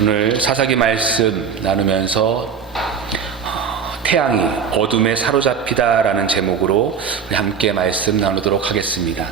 오늘 사사기 말씀 나누면서 태양이 어둠에 사로잡히다 라는 제목으로 우리 함께 말씀 나누도록 하겠습니다.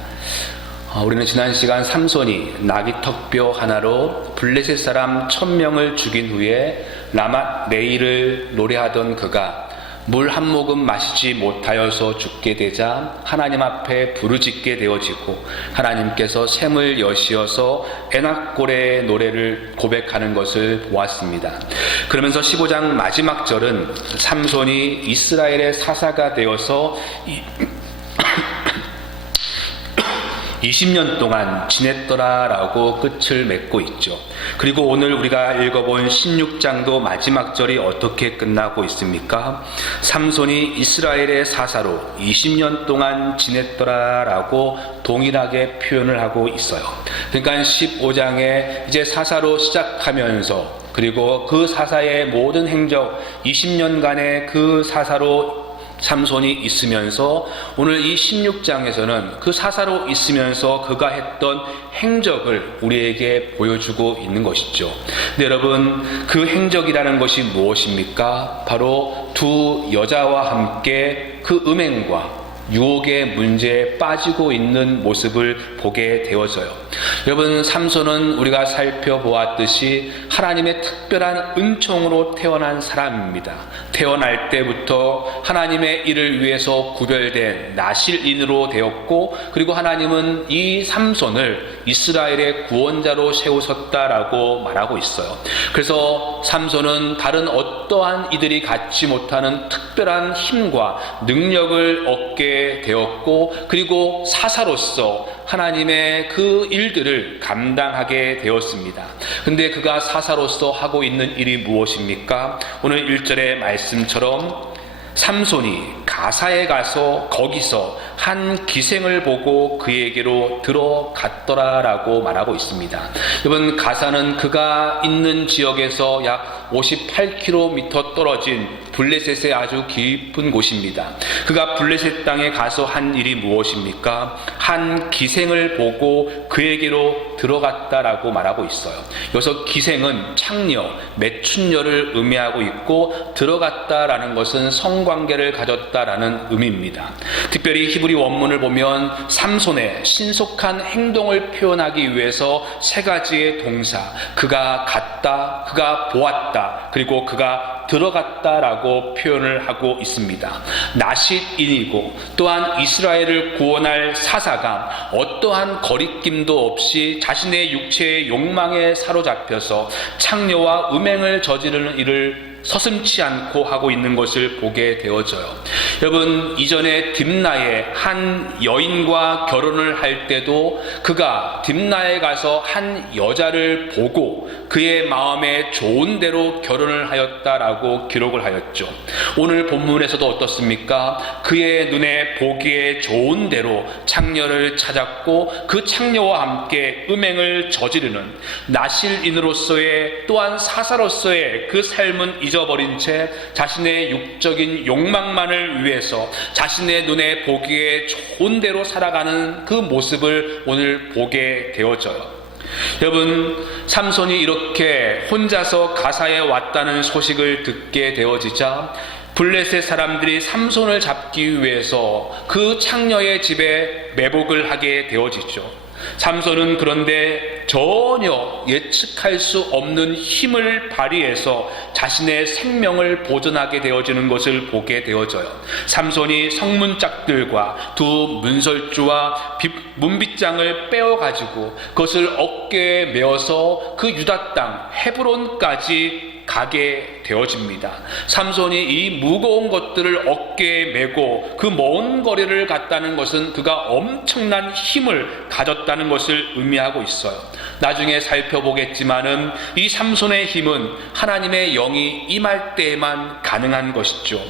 우리는 지난 시간 삼손이 나귀 턱뼈 하나로 블레셋 사람 1000명을 죽인 후에 라맛 레이를 노래하던 그가 물 한 모금 마시지 못하여서 죽게 되자 하나님 앞에 부르짖게 되어지고 하나님께서 샘을 여시어서 에낙골의 노래를 고백하는 것을 보았습니다. 그러면서 15장 마지막 절은 삼손이 이스라엘의 사사가 되어서 20년 동안 지냈더라라고 끝을 맺고 있죠. 그리고 오늘 우리가 읽어본 16장도 마지막 절이 어떻게 끝나고 있습니까? 삼손이 이스라엘의 사사로 20년 동안 지냈더라라고 동일하게 표현을 하고 있어요. 그러니까 15장에 이제 사사로 시작하면서 그리고 그 사사의 모든 행적 20년간의 그 사사로 삼손이 있으면서 오늘 이 16장에서는 그 사사로 있으면서 그가 했던 행적을 우리에게 보여주고 있는 것이죠. 근데 여러분, 그 행적이라는 것이 무엇입니까? 바로 두 여자와 함께 그 음행과 유혹의 문제에 빠지고 있는 모습을 보게 되어져요. 여러분, 삼손은 우리가 살펴보았듯이 하나님의 특별한 은총으로 태어난 사람입니다. 태어날 때부터 하나님의 일을 위해서 구별된 나실인으로 되었고, 그리고 하나님은 이 삼손을 이스라엘의 구원자로 세우셨다라고 말하고 있어요. 그래서 삼손은 다른 어떠한 이들이 갖지 못하는 특별한 힘과 능력을 얻게 되었고, 그리고 사사로서 하나님의 그 일들을 감당하게 되었습니다. 근데 그가 사사로서 하고 있는 일이 무엇입니까? 오늘 1절의 말씀처럼 삼손이 가사에 가서 거기서 한 기생을 보고 그에게로 들어갔더라라고 말하고 있습니다. 여러분, 가사는 그가 있는 지역에서 약 58km 떨어진 블레셋의 아주 깊은 곳입니다. 그가 블레셋 땅에 가서 한 일이 무엇입니까? 한 기생을 보고 그에게로 들어갔다라고 말하고 있어요. 여기서 기생은 창녀, 매춘녀를 의미하고 있고, 들어갔다라는 것은 성관계를 가졌다라는 의미입니다. 특별히 히브리 원문을 보면 삼손의 신속한 행동을 표현하기 위해서 세 가지의 동사, 그가 갔다, 그가 보았다, 그리고 그가 들어갔다라고 표현을 하고 있습니다. 나싯인이고 또한 이스라엘을 구원할 사사가 어떠한 거리낌도 없이 자신의 육체의 욕망에 사로잡혀서 창녀와 음행을 저지르는 일을 서슴지 않고 하고 있는 것을 보게 되어져요. 여러분, 이전에 딥나에 한 여인과 결혼을 할 때도 그가 딥나에 가서 한 여자를 보고 그의 마음에 좋은 대로 결혼을 하였다라고 기록을 하였죠. 오늘 본문에서도 어떻습니까? 그의 눈에 보기에 좋은 대로 창녀를 찾았고 그 창녀와 함께 음행을 저지르는 나실인으로서의 또한 사사로서의 그 삶은 잊어버린 채 자신의 육적인 욕망만을 위해서 자신의 눈에 보기에 좋은 대로 살아가는 그 모습을 오늘 보게 되어져요. 여러분, 삼손이 이렇게 혼자서 가사에 왔다는 소식을 듣게 되어지자 블레셋 사람들이 삼손을 잡기 위해서 그 창녀의 집에 매복을 하게 되어지죠. 삼손은 그런데 전혀 예측할 수 없는 힘을 발휘해서 자신의 생명을 보존하게 되어지는 것을 보게 되어져요. 삼손이 성문짝들과 두 문설주와 문빗장을 빼어가지고 그것을 어깨에 메어서 그 유다 땅 헤브론까지 가게 되어집니다. 삼손이 이 무거운 것들을 어깨에 메고 그 먼 거리를 갔다는 것은 그가 엄청난 힘을 가졌다는 것을 의미하고 있어요. 나중에 살펴보겠지만은 이 삼손의 힘은 하나님의 영이 임할 때에만 가능한 것이죠.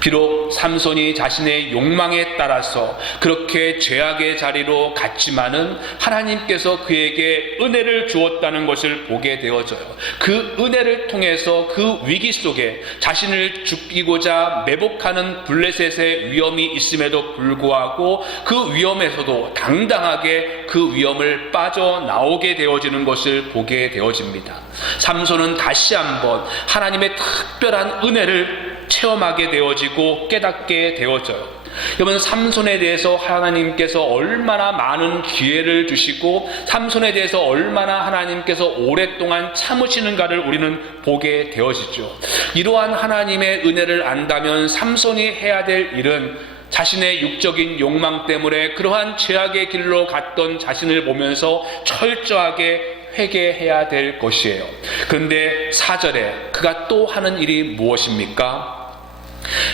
비록 삼손이 자신의 욕망에 따라서 그렇게 죄악의 자리로 갔지만은 하나님께서 그에게 은혜를 주었다는 것을 보게 되어져요. 그 은혜를 통해서 상태에서 그 위기 속에 자신을 죽이고자 매복하는 블레셋의 위험이 있음에도 불구하고 그 위험에서도 당당하게 그 위험을 빠져나오게 되어지는 것을 보게 되어집니다. 삼손은 다시 한번 하나님의 특별한 은혜를 체험하게 되어지고 깨닫게 되어져요. 여러분, 삼손에 대해서 하나님께서 얼마나 많은 기회를 주시고 삼손에 대해서 얼마나 하나님께서 오랫동안 참으시는가를 우리는 보게 되어지죠. 이러한 하나님의 은혜를 안다면 삼손이 해야 될 일은 자신의 육적인 욕망 때문에 그러한 죄악의 길로 갔던 자신을 보면서 철저하게 회개해야 될 것이에요. 그런데 4절에 그가 또 하는 일이 무엇입니까?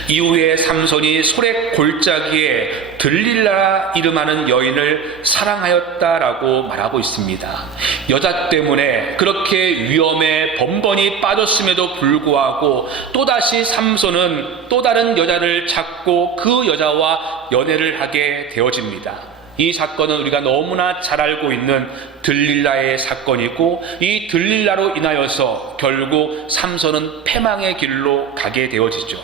이후에 삼손이 소렉 골짜기에 들릴라 이름하는 여인을 사랑하였다라고 말하고 있습니다. 여자 때문에 그렇게 위험에 번번이 빠졌음에도 불구하고 또다시 삼손은 또 다른 여자를 찾고 그 여자와 연애를 하게 되어집니다. 이 사건은 우리가 너무나 잘 알고 있는 들릴라의 사건이고, 이 들릴라로 인하여서 결국 삼손은 패망의 길로 가게 되어지죠.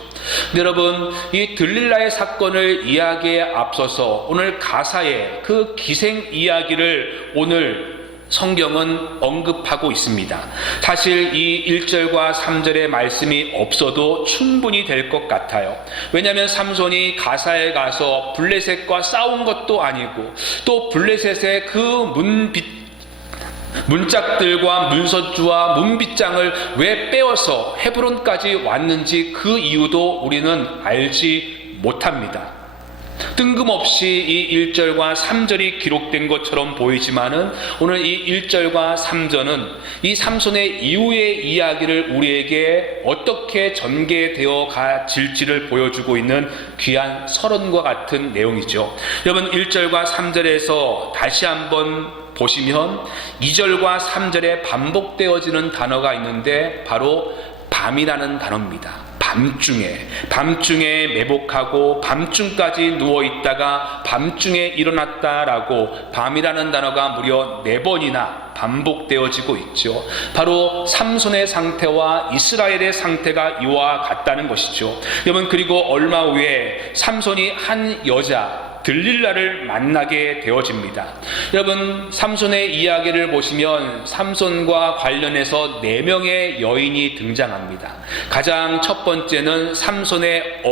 여러분, 이 들릴라의 사건을 이야기에 앞서서 오늘 가사의 그 기생 이야기를 오늘 성경은 언급하고 있습니다. 사실 이 1절과 3절의 말씀이 없어도 충분히 될 것 같아요. 왜냐하면 삼손이 가사에 가서 블레셋과 싸운 것도 아니고 또 블레셋의 그 문짝들과 문서주와 문빗장을 왜 빼어서 헤브론까지 왔는지 그 이유도 우리는 알지 못합니다. 뜬금없이 이 1절과 3절이 기록된 것처럼 보이지만은 오늘 이 1절과 3절은 이 삼손의 이후의 이야기를 우리에게 어떻게 전개되어 가질지를 보여주고 있는 귀한 서론과 같은 내용이죠. 여러분, 1절과 3절에서 다시 한번 보시면 2절과 3절에 반복되어지는 단어가 있는데 바로 밤이라는 단어입니다. 밤중에 매복하고 밤중까지 누워있다가 밤중에 일어났다라고 밤이라는 단어가 무려 4번이나 반복되어지고 있죠. 바로 삼손의 상태와 이스라엘의 상태가 이와 같다는 것이죠. 여러분, 그리고 얼마 후에 삼손이 한 여자 들릴라를 만나게 되어집니다. 여러분, 삼손의 이야기를 보시면 삼손과 관련해서 4명의 여인이 등장합니다. 가장 첫 번째는 삼손의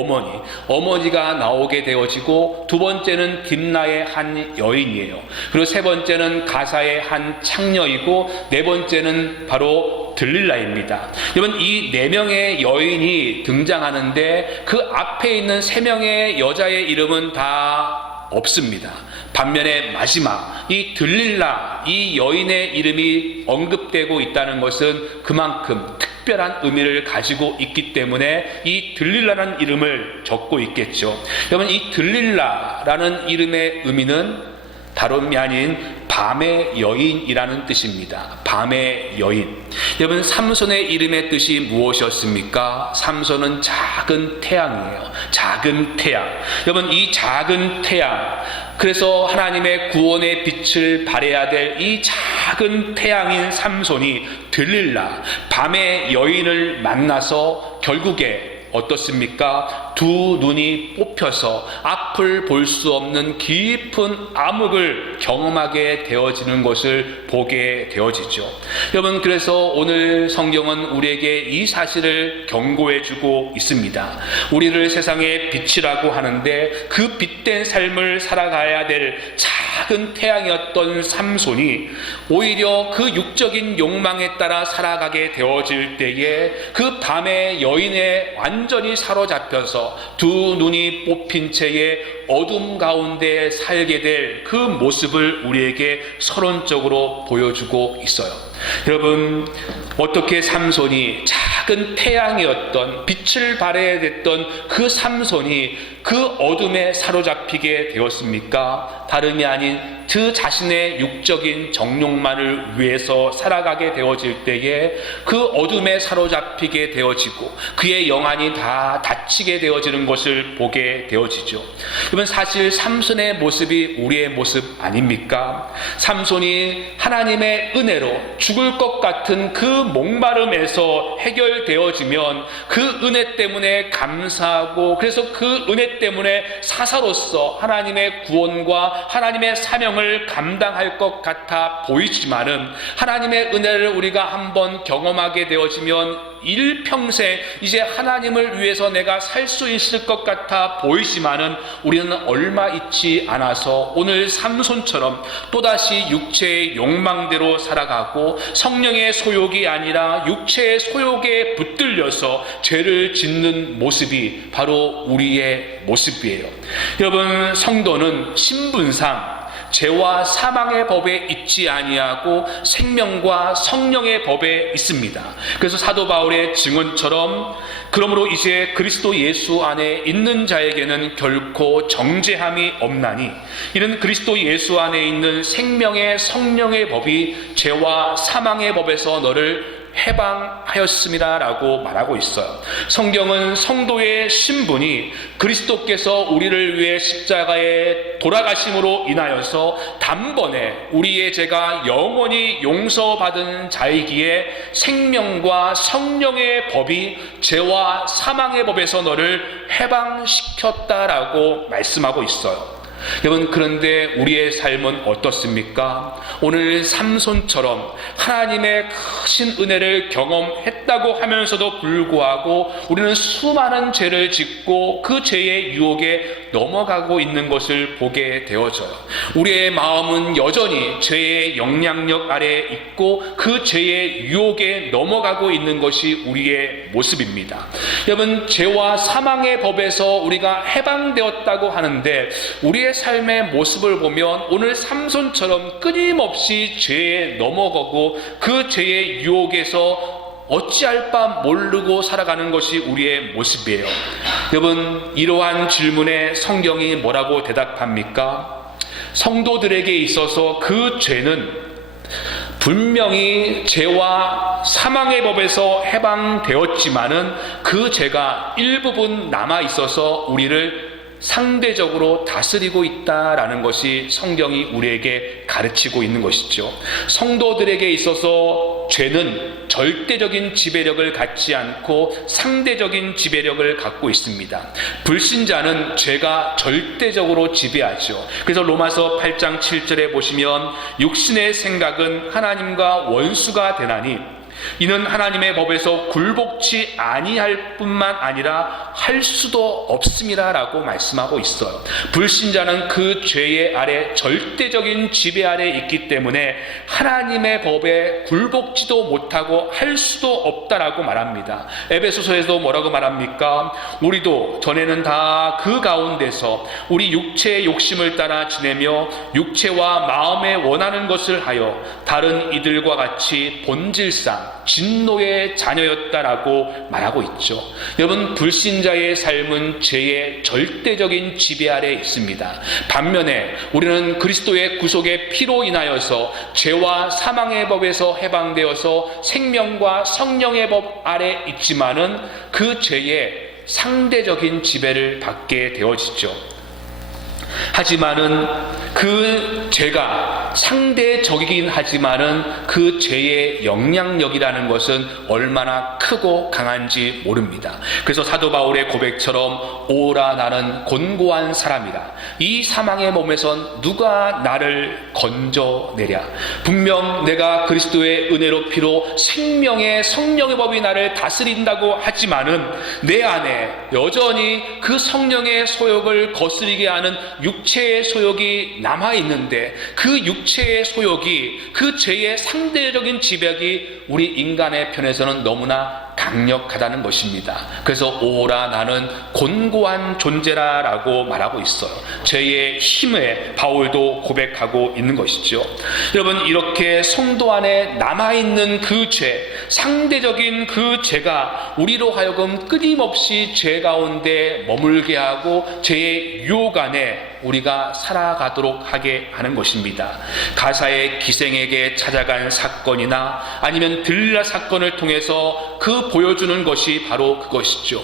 어머니가 나오게 되어지고, 두 번째는 딥나의 한 여인이에요. 그리고 세 번째는 가사의 한 창녀이고, 네 번째는 바로 들릴라입니다. 여러분, 이 4명의 여인이 등장하는데 그 앞에 있는 3명의 여자의 이름은 다 없습니다. 반면에 마지막 이 들릴라, 이 여인의 이름이 언급되고 있다는 것은 그만큼 특별한 의미를 가지고 있기 때문에 이 들릴라라는 이름을 적고 있겠죠. 여러분, 이 들릴라라는 이름의 의미는 다름이 아닌 밤의 여인이라는 뜻입니다. 밤의 여인. 여러분, 삼손의 이름의 뜻이 무엇이었습니까? 삼손은 작은 태양이에요. 작은 태양. 여러분, 이 작은 태양, 그래서 하나님의 구원의 빛을 발해야 될 이 작은 태양인 삼손이 들릴라, 밤의 여인을 만나서 결국에 어떻습니까? 두 눈이 뽑혀서 앞을 볼 수 없는 깊은 암흑을 경험하게 되어지는 것을 보게 되어지죠. 여러분, 그래서 오늘 성경은 우리에게 이 사실을 경고해주고 있습니다. 우리를 세상의 빛이라고 하는데 그 빛된 삶을 살아가야 될 작은 태양이었던 삼손이 오히려 그 육적인 욕망에 따라 살아가게 되어질 때에 그 밤의 여인에 완전히 사로잡혀서 두 눈이 뽑힌 채에 어둠 가운데 살게 될 그 모습을 우리에게 서론적으로 보여주고 있어요. 여러분, 어떻게 삼손이 작은 태양이었던, 빛을 발해야 됐던 그 삼손이 그 어둠에 사로잡히게 되었습니까? 다름이 아닌 그 자신의 육적인 정욕만을 위해서 살아가게 되어질 때에 그 어둠에 사로잡히게 되어지고 그의 영안이 다 닫히게 되어지는 것을 보게 되어지죠. 여러분, 사실 삼손의 모습이 우리의 모습 아닙니까? 삼손이 하나님의 은혜로 죽을 것 같은 그 목마름에서 해결되어지면 그 은혜 때문에 감사하고, 그래서 그 은혜 때문에 사사로서 하나님의 구원과 하나님의 사명을 감당할 것 같아 보이지만은, 하나님의 은혜를 우리가 한번 경험하게 되어지면 일평생 이제 하나님을 위해서 내가 살 수 있을 것 같아 보이지만은 우리는 얼마 있지 않아서 오늘 삼손처럼 또다시 육체의 욕망대로 살아가고 성령의 소욕이 아니라 육체의 소욕에 붙들려서 죄를 짓는 모습이 바로 우리의 모습이에요. 여러분, 성도는 신분상 죄와 사망의 법에 있지 아니하고 생명과 성령의 법에 있습니다. 그래서 사도 바울의 증언처럼, 그러므로 이제 그리스도 예수 안에 있는 자에게는 결코 정죄함이 없나니, 이는 그리스도 예수 안에 있는 생명의 성령의 법이 죄와 사망의 법에서 너를 해방하였습니다 라고 말하고 있어요. 성경은 성도의 신분이 그리스도께서 우리를 위해 십자가에 돌아가심으로 인하여서 단번에 우리의 죄가 영원히 용서받은 자이기에 생명과 성령의 법이 죄와 사망의 법에서 너를 해방시켰다라고 말씀하고 있어요. 여러분, 그런데 우리의 삶은 어떻습니까? 오늘 삼손처럼 하나님의 크신 은혜를 경험했다고 하면서도 불구하고 우리는 수많은 죄를 짓고 그 죄의 유혹에 넘어가고 있는 것을 보게 되어져요. 우리의 마음은 여전히 죄의 영향력 아래에 있고 그 죄의 유혹에 넘어가고 있는 것이 우리의 모습입니다. 여러분, 죄와 사망의 법에서 우리가 해방되었다고 하는데 우리의 삶의 모습을 보면 오늘 삼손처럼 끊임없이 죄에 넘어가고 그 죄의 유혹에서 어찌할 바 모르고 살아가는 것이 우리의 모습이에요. 여러분, 이러한 질문에 성경이 뭐라고 대답합니까? 성도들에게 있어서 그 죄는 분명히 죄와 사망의 법에서 해방되었지만은 그 죄가 일부분 남아 있어서 우리를 상대적으로 다스리고 있다라는 것이 성경이 우리에게 가르치고 있는 것이죠. 성도들에게 있어서 죄는 절대적인 지배력을 갖지 않고 상대적인 지배력을 갖고 있습니다. 불신자는 죄가 절대적으로 지배하죠. 그래서 로마서 8장 7절에 보시면 육신의 생각은 하나님과 원수가 되나니 이는 하나님의 법에서 굴복치 아니할 뿐만 아니라 할 수도 없음이라 라고 말씀하고 있어요. 불신자는 그 죄의 아래 절대적인 지배 아래 있기 때문에 하나님의 법에 굴복지도 못하고 할 수도 없다라고 말합니다. 에베소서에도 뭐라고 말합니까? 우리도 전에는 다 그 가운데서 우리 육체의 욕심을 따라 지내며 육체와 마음에 원하는 것을 하여 다른 이들과 같이 본질상 진노의 자녀였다라고 말하고 있죠. 여러분, 불신자의 삶은 죄의 절대적인 지배 아래에 있습니다. 반면에 우리는 그리스도의 구속의 피로 인하여서 죄와 사망의 법에서 해방되어서 생명과 성령의 법 아래 있지만은 그 죄의 상대적인 지배를 받게 되어지죠. 하지만은 그 죄가 상대적이긴 하지만은 그 죄의 영향력이라는 것은 얼마나 크고 강한지 모릅니다. 그래서 사도 바울의 고백처럼 오라 나는 곤고한 사람이라 이 사망의 몸에선 누가 나를 건져내랴. 분명 내가 그리스도의 은혜로 피로 생명의 성령의 법이 나를 다스린다고 하지만은 내 안에 여전히 그 성령의 소욕을 거스리게 하는 육체의 소욕이 남아있는데 그 육체의 소욕이 그 죄의 상대적인 지배력이 우리 인간의 편에서는 너무나 강력하다는 것입니다. 그래서 오라 나는 곤고한 존재라 라고 말하고 있어요. 죄의 힘에 바울도 고백하고 있는 것이죠. 여러분, 이렇게 성도 안에 남아있는 그 죄, 상대적인 그 죄가 우리로 하여금 끊임없이 죄 가운데 머물게 하고 죄의 유혹 안에 우리가 살아가도록 하게 하는 것입니다. 가사의 기생에게 찾아간 사건이나 아니면 들라 사건을 통해서 그 보여주는 것이 바로 그것이죠.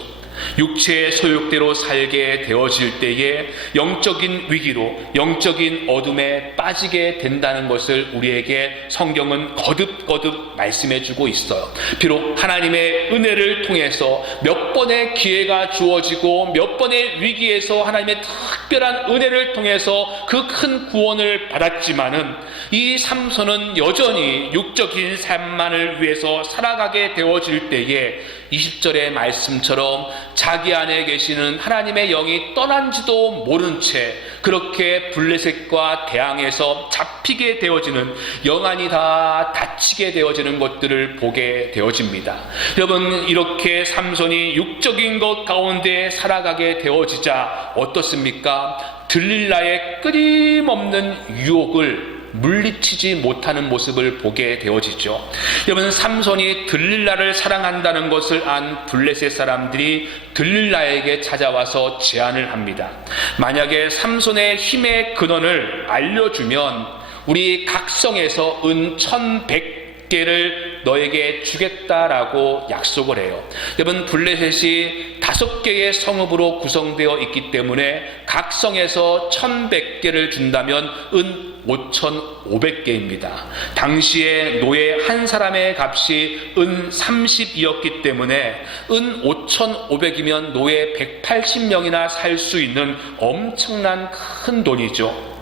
육체의 소욕대로 살게 되어질 때에 영적인 위기로, 영적인 어둠에 빠지게 된다는 것을 우리에게 성경은 거듭거듭 말씀해 주고 있어요. 비록 하나님의 은혜를 통해서 몇 번의 기회가 주어지고 몇 번의 위기에서 하나님의 특별한 은혜를 통해서 그 큰 구원을 받았지만은 이 삼손은 여전히 육적인 삶만을 위해서 살아가게 되어질 때에 20절의 말씀처럼 자기 안에 계시는 하나님의 영이 떠난지도 모른 채 그렇게 블레셋과 대항해서 잡히게 되어지는, 영안이 다 다치게 되어지는 것들을 보게 되어집니다. 여러분, 이렇게 삼손이 육적인 것 가운데 살아가게 되어지자 어떻습니까? 들릴라의 끊임없는 유혹을 물리치지 못하는 모습을 보게 되어지죠. 여러분, 삼손이 들릴라를 사랑한다는 것을 안 블레셋 사람들이 들릴라에게 찾아와서 제안을 합니다. 만약에 삼손의 힘의 근원을 알려주면 우리 각성에서 은 1100개를 너에게 주겠다라고 약속을 해요. 여러분, 블레셋이 5개의 성읍으로 구성되어 있기 때문에 각성에서 1100개를 준다면 은 5500개입니다. 당시에 노예 한 사람의 값이 은 30이었기 때문에 은 5500이면 노예 180명이나 살 수 있는 엄청난 큰 돈이죠.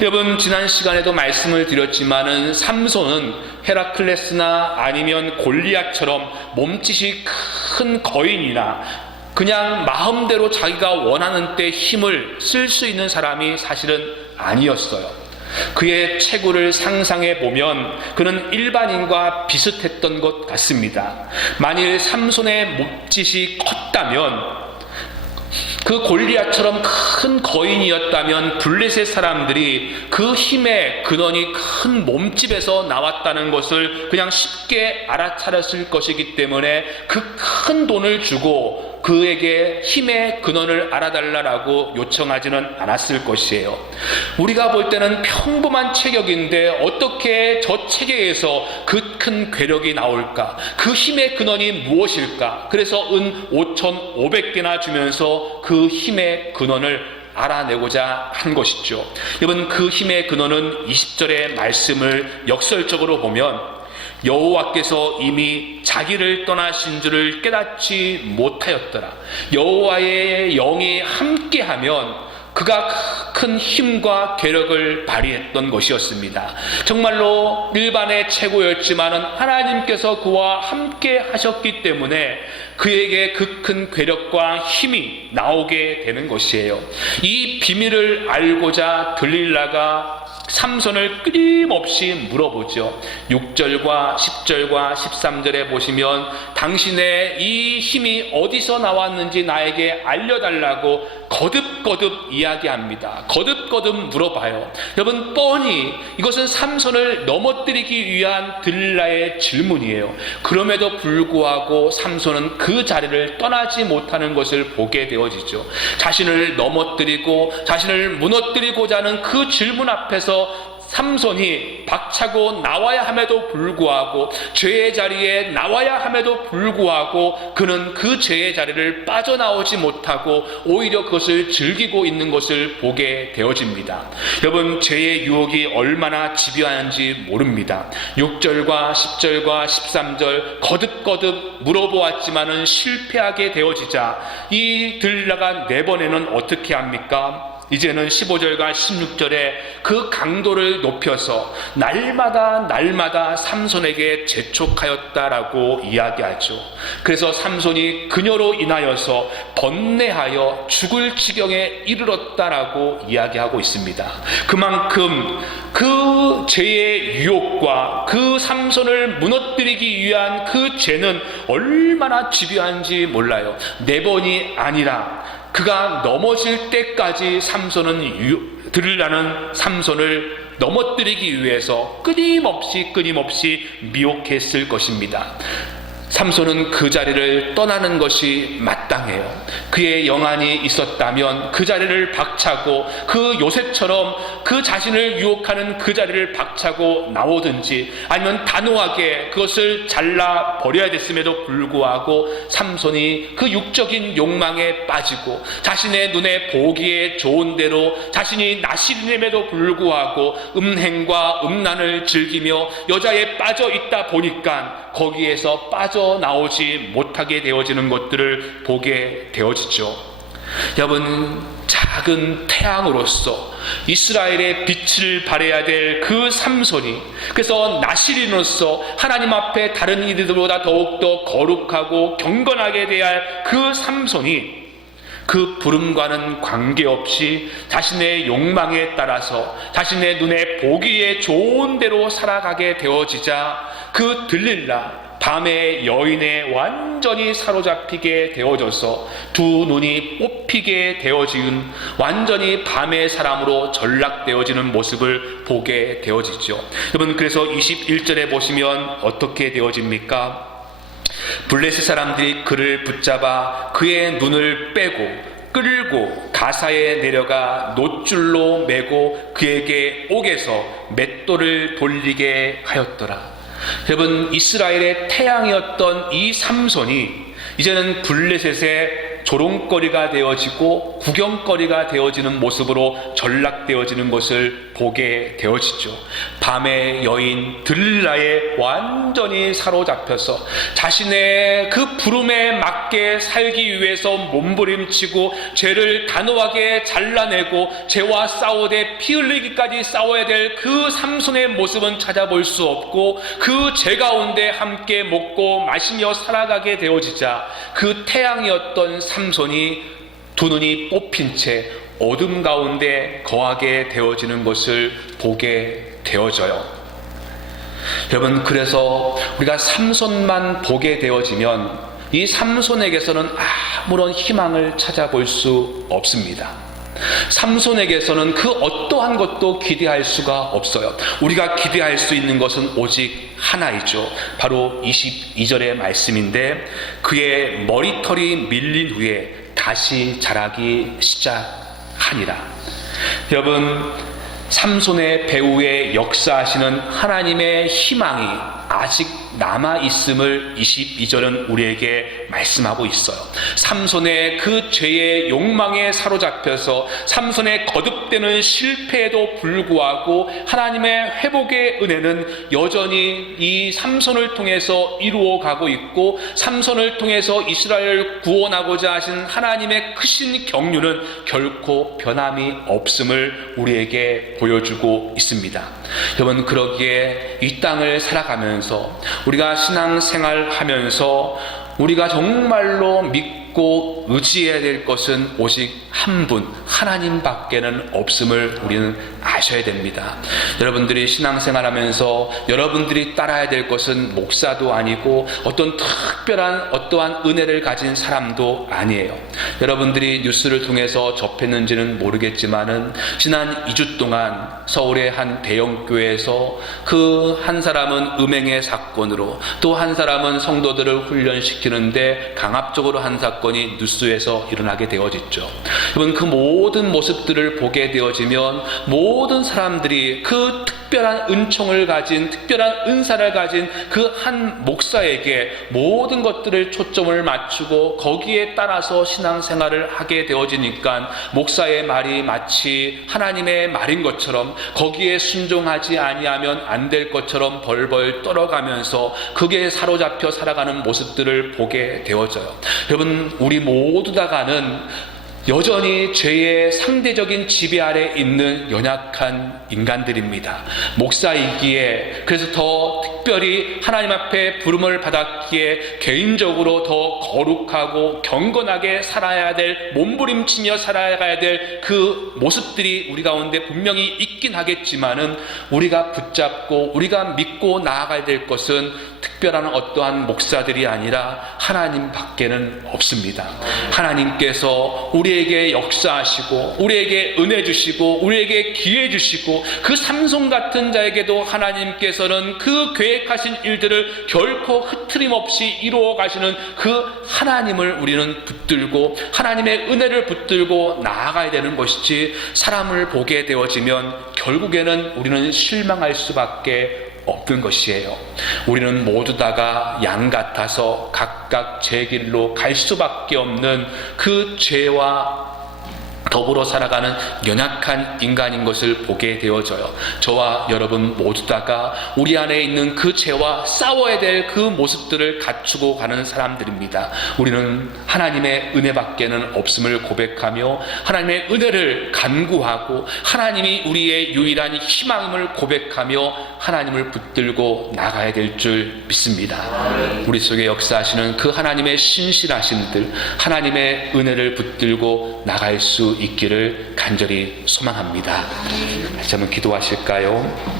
여러분, 지난 시간에도 말씀을 드렸지만은 삼손은 헤라클레스나 아니면 골리앗처럼 몸짓이 큰 거인이나 그냥 마음대로 자기가 원하는 때 힘을 쓸 수 있는 사람이 사실은 아니었어요. 그의 체구를 상상해 보면 그는 일반인과 비슷했던 것 같습니다. 만일 삼손의 몸짓이 컸다면, 그 골리앗처럼 큰 거인이었다면 블레셋 사람들이 그 힘의 근원이 큰 몸집에서 나왔다는 것을 그냥 쉽게 알아차렸을 것이기 때문에 그 큰 돈을 주고 그에게 힘의 근원을 알아달라고 요청하지는 않았을 것이에요. 우리가 볼 때는 평범한 체격인데 어떻게 저 체격에서 그 큰 괴력이 나올까? 그 힘의 근원이 무엇일까? 그래서 은 5500개나 주면서 그 힘의 근원을 알아내고자 한 것이죠. 여러분, 그 힘의 근원은 20절의 말씀을 역설적으로 보면 여호와께서 이미 자기를 떠나신 줄을 깨닫지 못하였더라. 여호와의 영이 함께하면 그가 큰 힘과 괴력을 발휘했던 것이었습니다. 정말로 일반의 최고였지만은 하나님께서 그와 함께 하셨기 때문에 그에게 그 큰 괴력과 힘이 나오게 되는 것이에요. 이 비밀을 알고자 들릴라가 삼손을 끊임없이 물어보죠. 6절과 10절과 13절에 보시면 당신의 이 힘이 어디서 나왔는지 나에게 알려달라고 거듭거듭 이야기합니다. 거듭거듭 물어봐요. 여러분, 뻔히 이것은 삼손을 넘어뜨리기 위한 들릴라의 질문이에요. 그럼에도 불구하고 삼손은 그 자리를 떠나지 못하는 것을 보게 되어지죠. 자신을 넘어뜨리고 자신을 무너뜨리고자 하는 그 질문 앞에서 삼손이 박차고 나와야 함에도 불구하고, 죄의 자리에 나와야 함에도 불구하고 그는 그 죄의 자리를 빠져나오지 못하고 오히려 그것을 즐기고 있는 것을 보게 되어집니다. 여러분, 죄의 유혹이 얼마나 집요한지 모릅니다. 6절과 10절과 13절 거듭거듭 물어보았지만은 실패하게 되어지자 이 들릴라가 4번에는 어떻게 합니까? 이제는 15절과 16절에 그 강도를 높여서 날마다 삼손에게 재촉하였다라고 이야기하죠. 그래서 삼손이 그녀로 인하여서 번뇌하여 죽을 지경에 이르렀다라고 이야기하고 있습니다. 그만큼 그 죄의 유혹과 그 삼손을 무너뜨리기 위한 그 죄는 얼마나 집요한지 몰라요. 4번이 아니라 그가 넘어질 때까지 들릴라는 삼손을 넘어뜨리기 위해서 끊임없이 미혹했을 것입니다. 삼손은 그 자리를 떠나는 것이 마땅해요. 그의 영안이 있었다면 그 자리를 박차고 그 요셉처럼 그 자신을 유혹하는 그 자리를 박차고 나오든지, 아니면 단호하게 그것을 잘라 버려야 됐음에도 불구하고 삼손이 그 육적인 욕망에 빠지고 자신의 눈에 보기에 좋은 대로 자신이 나시림에도 불구하고 음행과 음란을 즐기며 여자에 빠져 있다 보니까 거기에서 빠져나오지 못하게 되어지는 것들을 보게 되어지죠. 여러분, 작은 태양으로서 이스라엘의 빛을 발해야 될 그 삼손이, 그래서 나시린으로서 하나님 앞에 다른 이들보다 더욱더 거룩하고 경건하게 대해야 할 그 삼손이 그 부름과는 관계없이 자신의 욕망에 따라서 자신의 눈에 보기에 좋은 대로 살아가게 되어지자 그 들릴라 밤의 여인에 완전히 사로잡히게 되어져서 두 눈이 뽑히게 되어지는 완전히 밤의 사람으로 전락되어지는 모습을 보게 되어지죠. 여러분, 그래서 21절에 보시면 어떻게 되어집니까? 블레셋 사람들이 그를 붙잡아 그의 눈을 빼고 끌고 가사에 내려가 놋줄로 매고 그에게 옥에서 맷돌을 돌리게 하였더라. 여러분, 이스라엘의 태양이었던 이 삼손이 이제는 블레셋의 조롱거리가 되어지고 구경거리가 되어지는 모습으로 전락되어지는 것을 보게 되어지죠. 밤의 여인 들릴라에 완전히 사로잡혀서 자신의 그 부름에 맞게 살기 위해서 몸부림치고 죄를 단호하게 잘라내고 죄와 싸우되 피 흘리기까지 싸워야 될 그 삼손의 모습은 찾아볼 수 없고 그 죄 가운데 함께 먹고 마시며 살아가게 되어지자 그 태양이었던 삼손이 두 눈이 뽑힌 채 어둠 가운데 거하게 되어지는 것을 보게 되어져요. 여러분, 그래서 우리가 삼손만 보게 되어지면 이 삼손에게서는 아무런 희망을 찾아볼 수 없습니다. 삼손에게서는 그 어떠한 것도 기대할 수가 없어요. 우리가 기대할 수 있는 것은 오직 하나이죠. 바로 22절의 말씀인데, 그의 머리털이 밀린 후에 다시 자라기 시작하니라. 여러분, 삼손의 배후에 역사하시는 하나님의 희망이 아직 남아있음을 22절은 우리에게 말씀하고 있어요. 삼손의 그 죄의 욕망에 사로잡혀서 삼손의 거듭되는 실패에도 불구하고 하나님의 회복의 은혜는 여전히 이 삼손을 통해서 이루어가고 있고, 삼손을 통해서 이스라엘을 구원하고자 하신 하나님의 크신 경륜은 결코 변함이 없음을 우리에게 보여주고 있습니다. 여러분, 그러기에 이 땅을 살아가면서 우리가 신앙생활 하면서 우리가 정말로 믿고 의지해야 될 것은 오직 한 분, 하나님밖에는 없음을 우리는 아셔야 됩니다. 여러분들이 신앙생활 하면서 여러분들이 따라야 될 것은 목사도 아니고 어떤 특별한 어떠한 은혜를 가진 사람도 아니에요. 여러분들이 뉴스를 통해서 접했는지는 모르겠지만은 지난 2주 동안 서울의 한 대형교회에서 그 한 사람은 음행의 사건으로, 또 한 사람은 성도들을 훈련시키는데 강압적으로 한 사건이 뉴스에서 일어나게 되어졌죠. 여러분, 그 모든 모습들을 보게 되어지면 모든 사람들이 그 특별한 은총을 가진, 특별한 은사를 가진 그 한 목사에게 모든 것들을 초점을 맞추고 거기에 따라서 신앙생활을 하게 되어지니까 목사의 말이 마치 하나님의 말인 것처럼, 거기에 순종하지 아니하면 안 될 것처럼 벌벌 떨어가면서 그게 사로잡혀 살아가는 모습들을 보게 되어져요. 여러분, 우리 모두 다가는 여전히 죄의 상대적인 지배 아래 있는 연약한 인간들입니다. 목사이기에, 그래서 더 특별히 하나님 앞에 부름을 받았기에 개인적으로 더 거룩하고 경건하게 살아야 될, 몸부림치며 살아가야 될 그 모습들이 우리 가운데 분명히 있긴 하겠지만은 우리가 붙잡고 우리가 믿고 나아가야 될 것은 특별한 어떠한 목사들이 아니라 하나님밖에는 없습니다. 하나님께서 우리에게 역사하시고 우리에게 은혜 주시고 우리에게 기회 주시고 그 삼손 같은 자에게도 하나님께서는 그 계획하신 일들을 결코 흐트림 없이 이루어 가시는 그 하나님을 우리는 붙들고 하나님의 은혜를 붙들고 나아가야 되는 것이지, 사람을 보게 되어지면 결국에는 우리는 실망할 수밖에 없는 것이에요. 우리는 모두 다가 양 같아서 각각 제 길로 갈 수밖에 없는 그 죄와 더불어 살아가는 연약한 인간인 것을 보게 되어져요. 저와 여러분 모두 다가 우리 안에 있는 그 죄와 싸워야 될 그 모습들을 갖추고 가는 사람들입니다. 우리는 하나님의 은혜밖에는 없음을 고백하며 하나님의 은혜를 간구하고 하나님이 우리의 유일한 희망임을 고백하며 하나님을 붙들고 나가야 될 줄 믿습니다. 우리 속에 역사하시는 그 하나님의 신실하신 들, 하나님의 은혜를 붙들고 나갈 수 있기를 간절히 소망합니다. 다시 한번 기도하실까요?